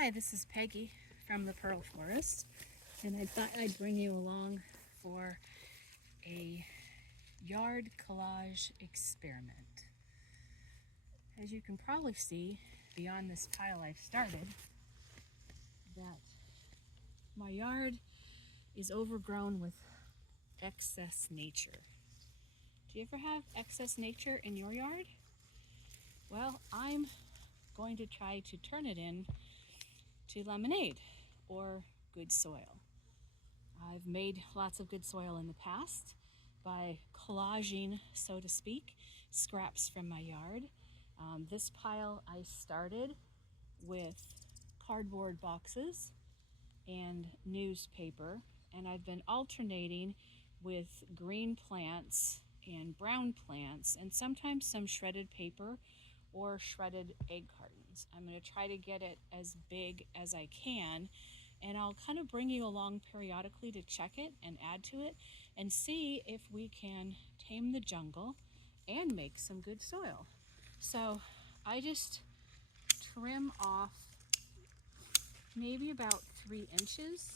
Hi, this is Peggy from the Pearl Forest, and I thought I'd bring you along for a yard collage experiment. As you can probably see beyond this pile I've started, that my yard is overgrown with excess nature. Do you ever have excess nature in your yard? Well, I'm going to try to turn it in to lemonade or good soil. I've made lots of good soil in the past by collaging, so to speak, scraps from my yard. This pile I started with cardboard boxes and newspaper, and I've been alternating with green plants and brown plants and sometimes some shredded paper or shredded egg cartons. I'm going to try to get it as big as I can, and I'll kind of bring you along periodically to check it and add to it and see if we can tame the jungle and make some good soil. So I just trim off maybe about 3 inches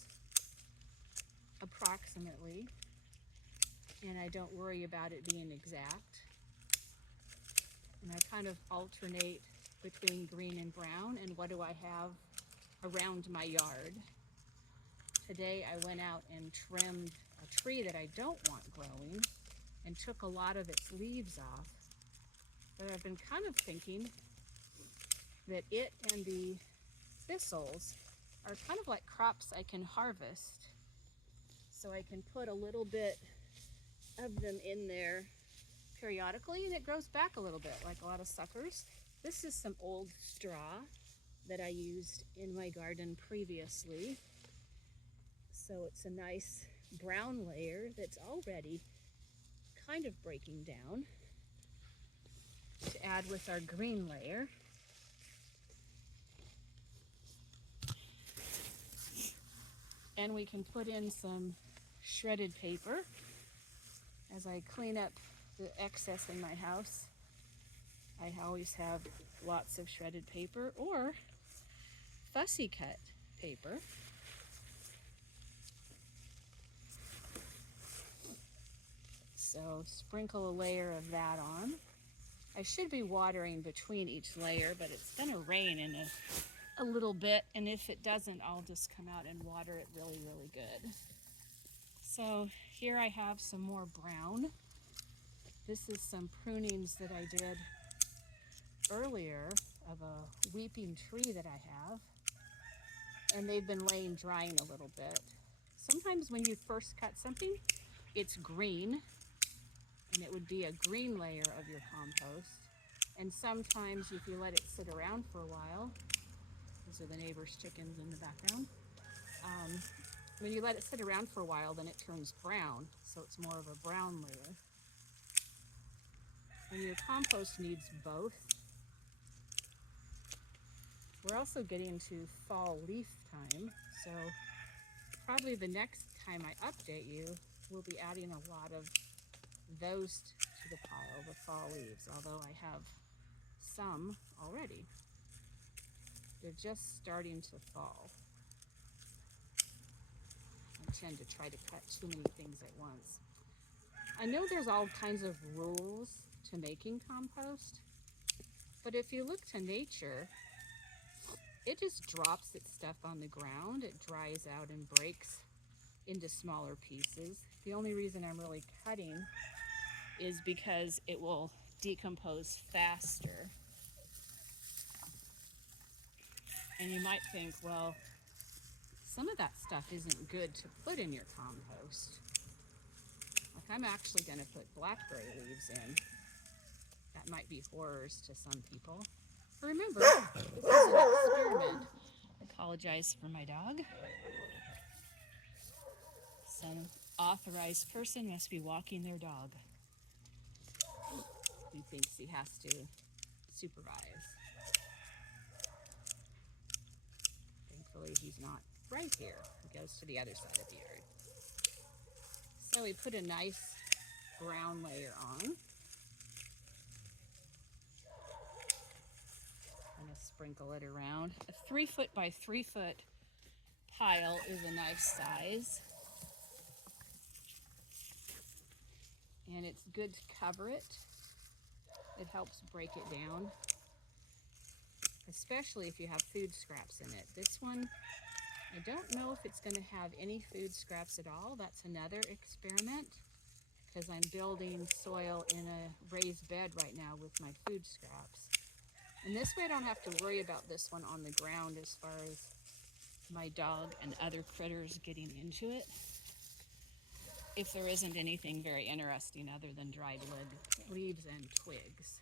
approximately, and I don't worry about it being exact. And I kind of alternate between green and brown and what do I have around my yard. Today I went out and trimmed a tree that I don't want growing and took a lot of its leaves off. But I've been kind of thinking that it and the thistles are kind of like crops I can harvest. So I can put a little bit of them in there periodically and it grows back a little bit, like a lot of suckers. This is some old straw that I used in my garden previously. So it's a nice brown layer that's already kind of breaking down to add with our green layer. And we can put in some shredded paper as I clean up the excess in my house. I always have lots of shredded paper or fussy cut paper. So sprinkle a layer of that on. I should be watering between each layer, but it's gonna rain in a little bit, and if it doesn't, I'll just come out and water it really, really good. So here I have some more brown. This is some prunings that I did earlier of a weeping tree that I have, and they've been laying drying a little bit. Sometimes when you first cut something, it's green, and it would be a green layer of your compost. And sometimes if you let it sit around for a while, these are the neighbor's chickens in the background, when you let it sit around for a while, then it turns brown, so it's more of a brown layer. And your compost needs both. We're also getting to fall leaf time, so probably the next time I update you, we'll be adding a lot of those to the pile, the fall leaves, although I have some already. They're just starting to fall. I tend to try to cut too many things at once. I know there's all kinds of rules to making compost, but if you look to nature, it just drops its stuff on the ground. It dries out and breaks into smaller pieces. The only reason I'm really cutting is because it will decompose faster. And you might think, well, some of that stuff isn't good to put in your compost. Like I'm actually going to put blackberry leaves in. That might be horrors to some people. But remember, this is an experiment. I apologize for my dog. Some authorized person must be walking their dog. He thinks he has to supervise. Thankfully, he's not right here. He goes to the other side of the yard. So we put a nice brown layer on. sprinkle it around. A 3 foot by 3 foot pile is a nice size. And it's good to cover it. It helps break it down, especially if you have food scraps in it. This one, I don't know if it's going to have any food scraps at all. That's another experiment, because I'm building soil in a raised bed right now with my food scraps. And this way I don't have to worry about this one on the ground as far as my dog and other critters getting into it, if there isn't anything very interesting other than dried leaves and twigs.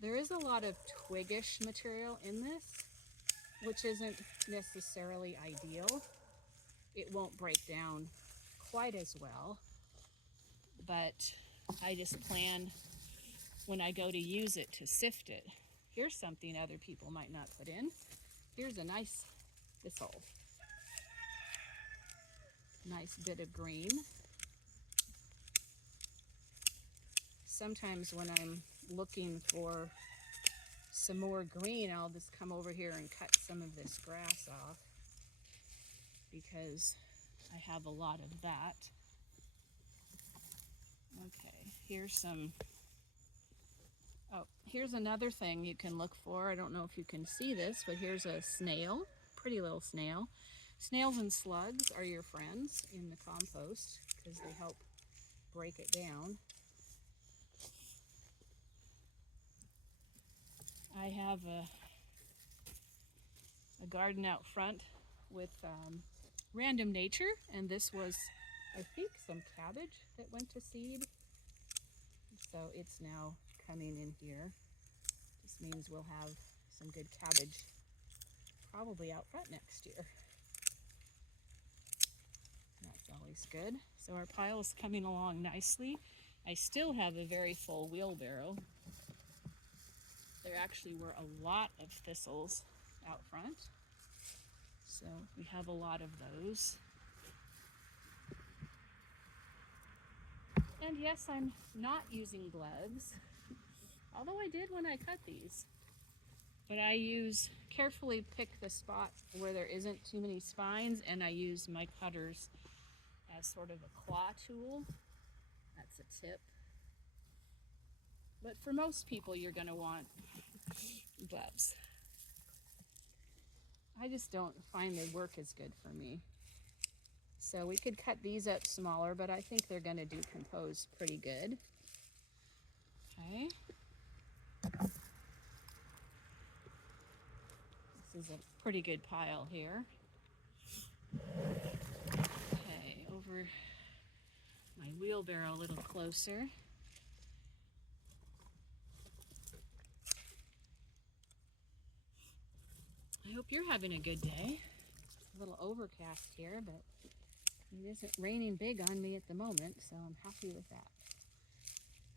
There is a lot of twiggish material in this, which isn't necessarily ideal. It won't break down quite as well, but I just plan when I go to use it to sift it. Here's something other people might not put in. Here's a nice thistle. Nice bit of green. Sometimes when I'm looking for some more green, I'll just come over here and cut some of this grass off, because I have a lot of that. Okay, here's another thing you can look for. I don't know if you can see this, but here's a snail, pretty little snail. Snails and slugs are your friends in the compost because they help break it down. I have a garden out front with random nature, and this was, I think, some cabbage that went to seed. So it's now coming in here. This means we'll have some good cabbage probably out front next year. That's always good. So our pile is coming along nicely. I still have a very full wheelbarrow. There actually were a lot of thistles out front, so we have a lot of those. And yes, I'm not using gloves, although I did when I cut these. But I carefully pick the spot where there isn't too many spines, and I use my cutters as sort of a claw tool. That's a tip. But for most people, you're going to want gloves. I just don't find they work as good for me. So we could cut these up smaller, but I think they're going to decompose pretty good. Okay. This is a pretty good pile here. Okay, over my wheelbarrow a little closer. I hope you're having a good day. It's a little overcast here, but it isn't raining big on me at the moment, so I'm happy with that.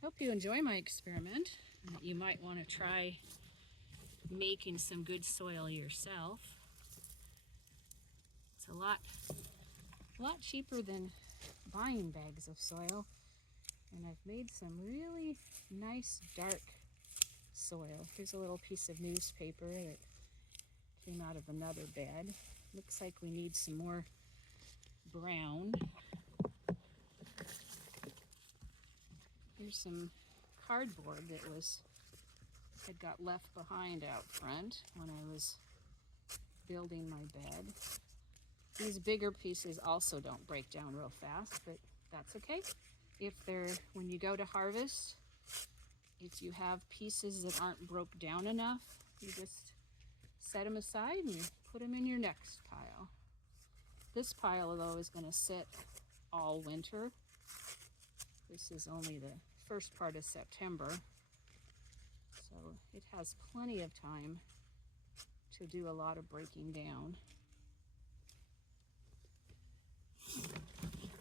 Hope you enjoy my experiment, and that you might want to try making some good soil yourself. It's a lot cheaper than buying bags of soil, and I've made some really nice dark soil. Here's a little piece of newspaper that came out of another bed. Looks like we need some more brown. Here's some cardboard that had got left behind out front when I was building my bed. These bigger pieces also don't break down real fast, but that's okay. When you go to harvest, if you have pieces that aren't broke down enough, you just set them aside and put them in your next pile. This pile, though, is going to sit all winter. This is only the first part of September, so it has plenty of time to do a lot of breaking down.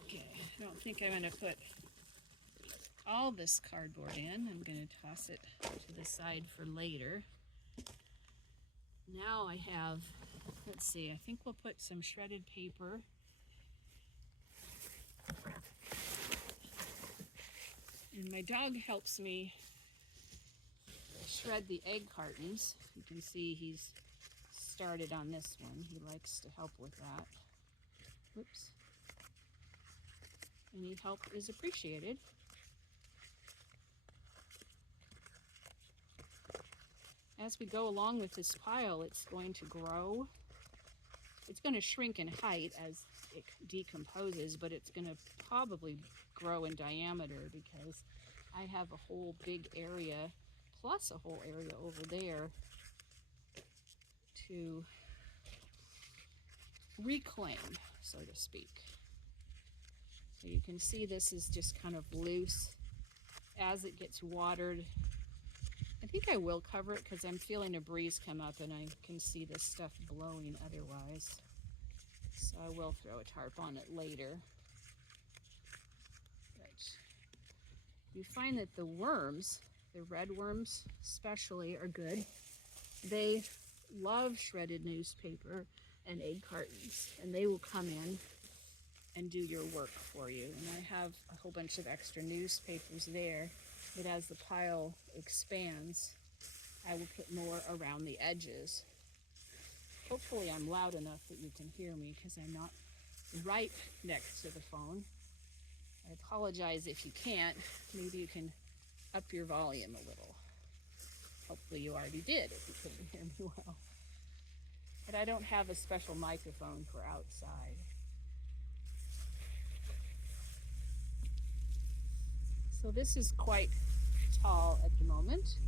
Okay, I don't think I'm going to put all this cardboard in. I'm going to toss it to the side for later. Now I have, let's see, I think we'll put some shredded paper. And my dog helps me shred the egg cartons. You can see he's started on this one. He likes to help with that. Whoops. Any help is appreciated. As we go along with this pile, it's going to grow. It's going to shrink in height as it decomposes, but it's going to probably grow in diameter because I have a whole big area, plus a whole area over there to reclaim, so to speak. So you can see this is just kind of loose. As it gets watered, I think I will cover it because I'm feeling a breeze come up and I can see this stuff blowing otherwise. So I will throw a tarp on it later. But you find that the worms, the red worms especially, are good. They love shredded newspaper and egg cartons, and they will come in and do your work for you. And I have a whole bunch of extra newspapers there, but as the pile expands, I will put more around the edges. Hopefully I'm loud enough that you can hear me because I'm not right next to the phone. I apologize if you can't. Maybe you can up your volume a little. Hopefully you already did if you couldn't hear me well. But I don't have a special microphone for outside. So this is quite tall at the moment.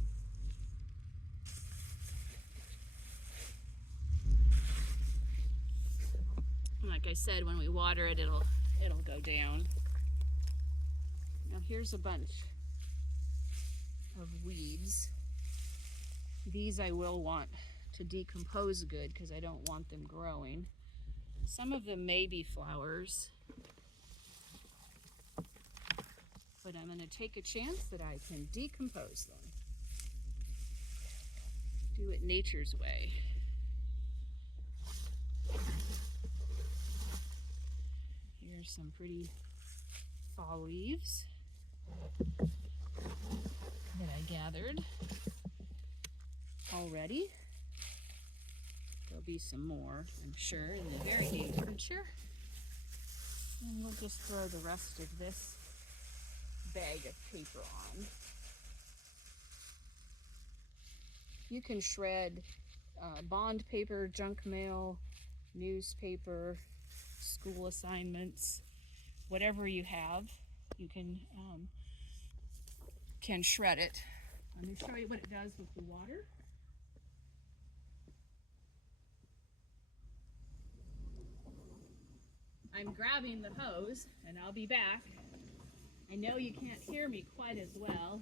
Like I said, when we water it, it'll go down. Now here's a bunch of weeds. These I will want to decompose good because I don't want them growing. Some of them may be flowers, but I'm going to take a chance that I can decompose them. Do it nature's way. Here's some pretty fall leaves that I gathered already. There'll be some more, I'm sure, in the very near future. And we'll just throw the rest of this bag of paper on. You can shred bond paper, junk mail, newspaper, school assignments, whatever you have, you can shred it. Let me show you what it does with the water. I'm grabbing the hose and I'll be back. I know you can't hear me quite as well.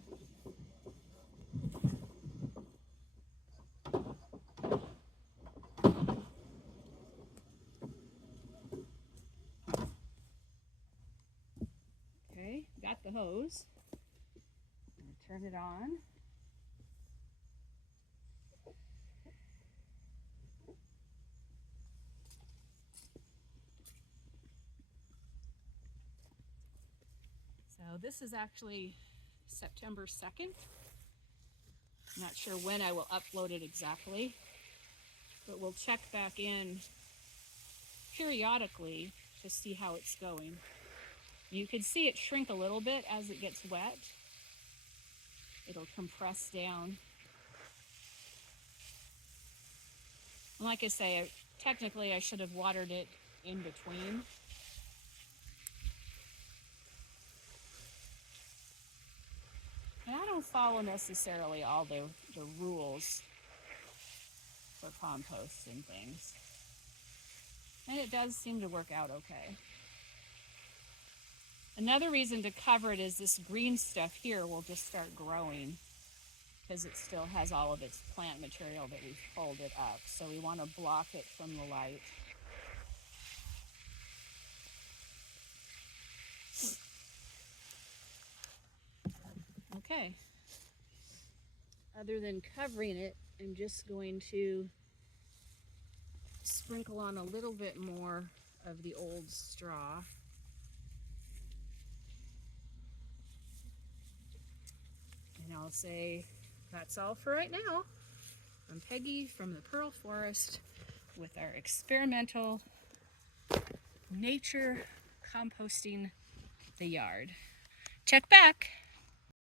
Okay, got the hose. I'm gonna turn it on. So this is actually September 2nd. I'm not sure when I will upload it exactly, but we'll check back in periodically to see how it's going. You can see it shrink a little bit as it gets wet. It'll compress down. And like I say, technically I should have watered it in between. And I don't follow necessarily all the rules for compost and things. And it does seem to work out okay. Another reason to cover it is this green stuff here will just start growing because it still has all of its plant material that we've pulled it up. So we want to block it from the light. Okay. Other than covering it, I'm just going to sprinkle on a little bit more of the old straw. And I'll say that's all for right now. I'm Peggy from the Pearl Forest with our experimental nature composting the yard. Check back.